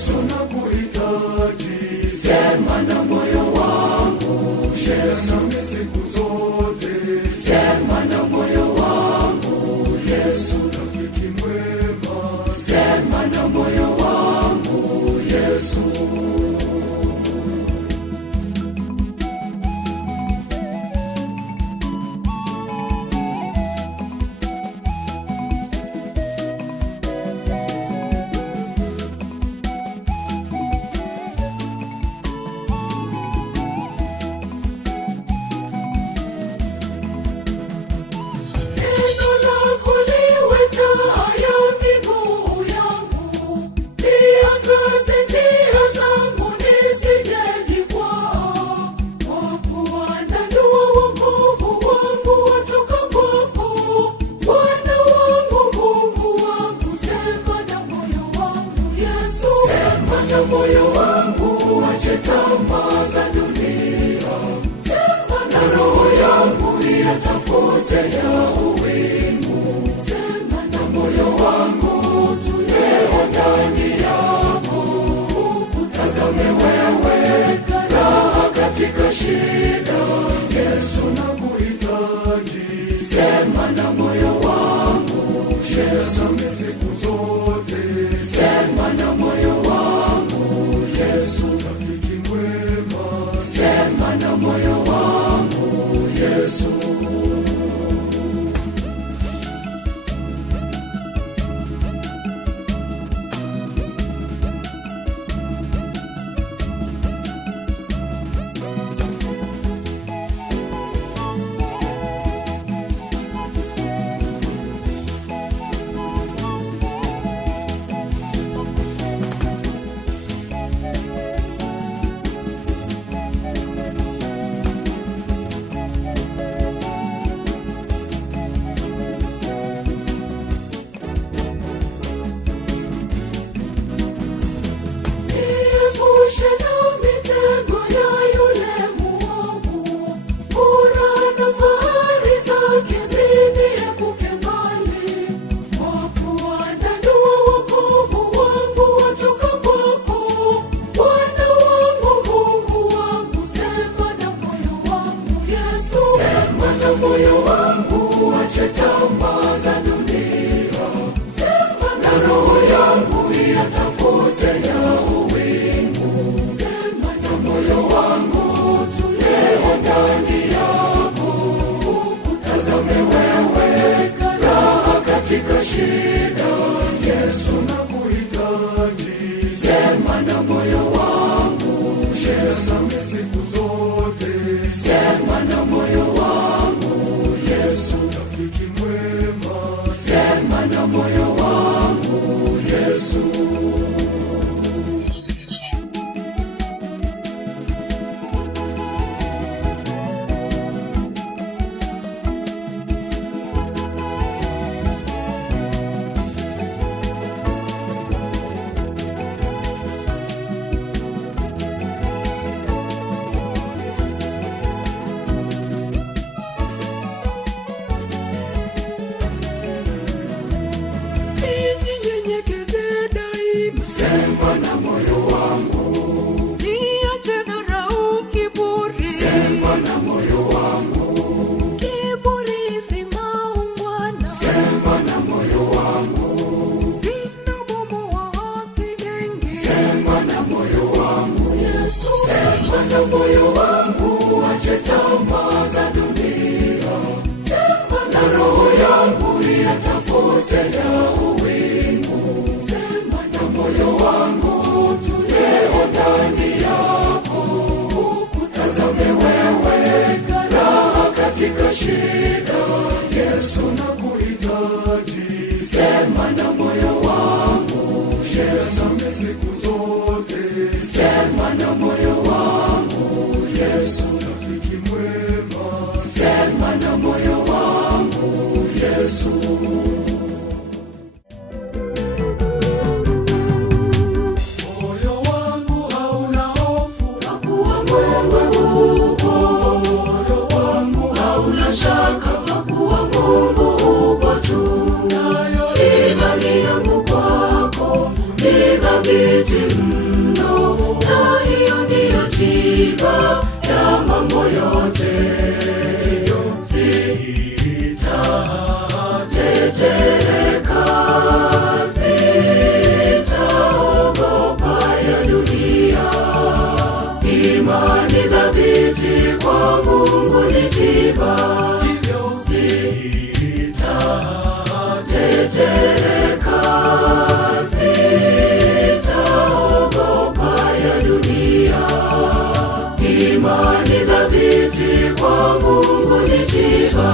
Yesu nakuhitaji, sema na moyo wangu, Yesu nami siku zote, sema na moyo wangu, Yesu rafiki mwema, sema na moyo wangu, Yesu. Moyo wangu wache tamaa za dunia, na roho yangu iyatafute ya uwingu. Na moyo wangu leo ndani yako, utazame wewe raha katika shida. Yesu nakuhitaji, sema na moyo wangu, Yesu nami siku zote, sema na moyo wangu, Yesu rafiki mwema, sema na moyo wangu, Yesu. Moyo wangu wache tamaa za dunia, na roho yangu iyatafute ya uwingu. Na moyo wangu leo ndani yako, utazame wewe raha katika shida. Yesu nakuhitaji, sema na moyo wangu, Yesu nami siku zote, sema na moyo wangu, Yesu rafiki mwema, sema na moyo wangu, Yesu. Sema na moyo wangu, niache dharau kiburi. Sema na moyo wangu, Kiburi si maungwana. Sema na moyo wangu, Inabomoa haki nyingi. Sema na moyo wangu, Yesu. Sema na moyo wangu, wache tamaa za dunia, na roho yangu iyatafute ya uwingu. Na moyo wangu leo ndani yako, utazame wewe raha katika shida. Yesu nakuhitaji, sema na moyo wangu, Yesu nami siku zote, sema na moyo wangu, Yesu rafiki mwema, sema na moyo wangu, Yesu. Imani yangu kwako ni thabiti. tiba ya mambo yote. Sitatetereka, sitaogopa ya dunia. Imani thabiti kwa Mungu ni tiba. Sitatetereka, sitaogopa ya dunia. Imani thabiti kwa Mungu ni tiba.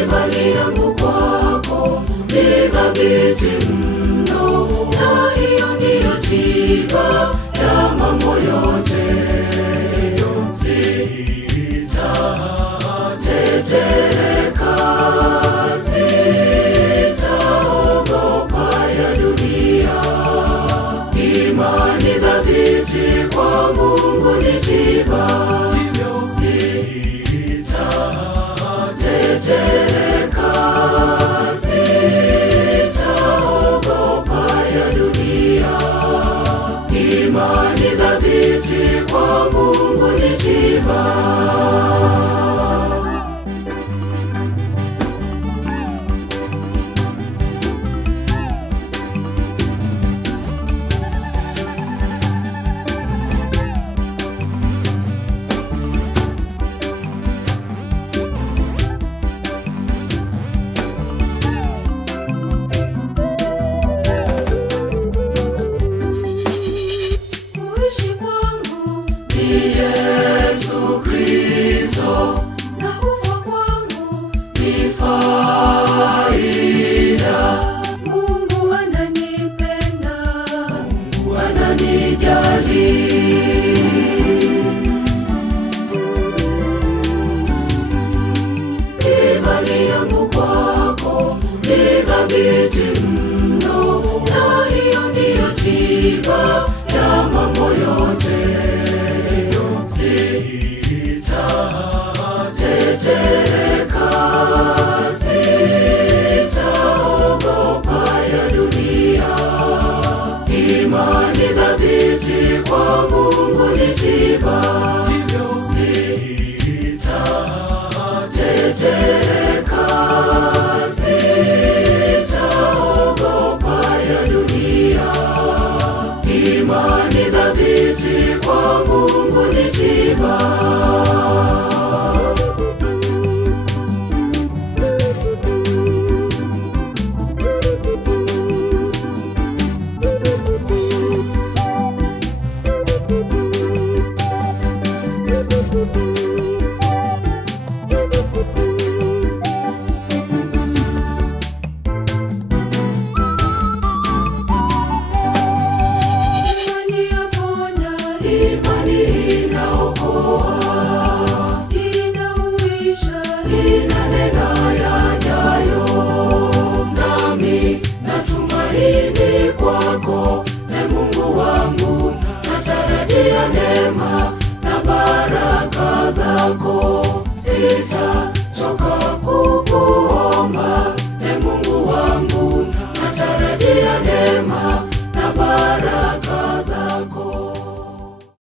Imani yangu kwako ni thabiti mno, na hiyo ndiyo tiba ya mambo yote. Sitatetereka, sitaogopa ya dunia. Imani thabiti kwa Mungu ni tiba. Sitatetereka, sitaogopa ya dunia. Imani thabiti kwa Mungu ni tiba. Yesu Kristo, na kufa kwangu ni faida. Mungu ananipenda, Mungu ananijali. Imani yangu kwako ni thabiti mno, na hiyo ndiyo tiba ya mambo yote. Sitatetereka, sitaogopa ya dunia. Imani thabiti kwa Mungu ni tiba. Sitatetereka, sitaogopa ya dunia. Imani thabiti kwa Mungu ni tiba. imani yaponya, Imani inaokoa, inauisha, ina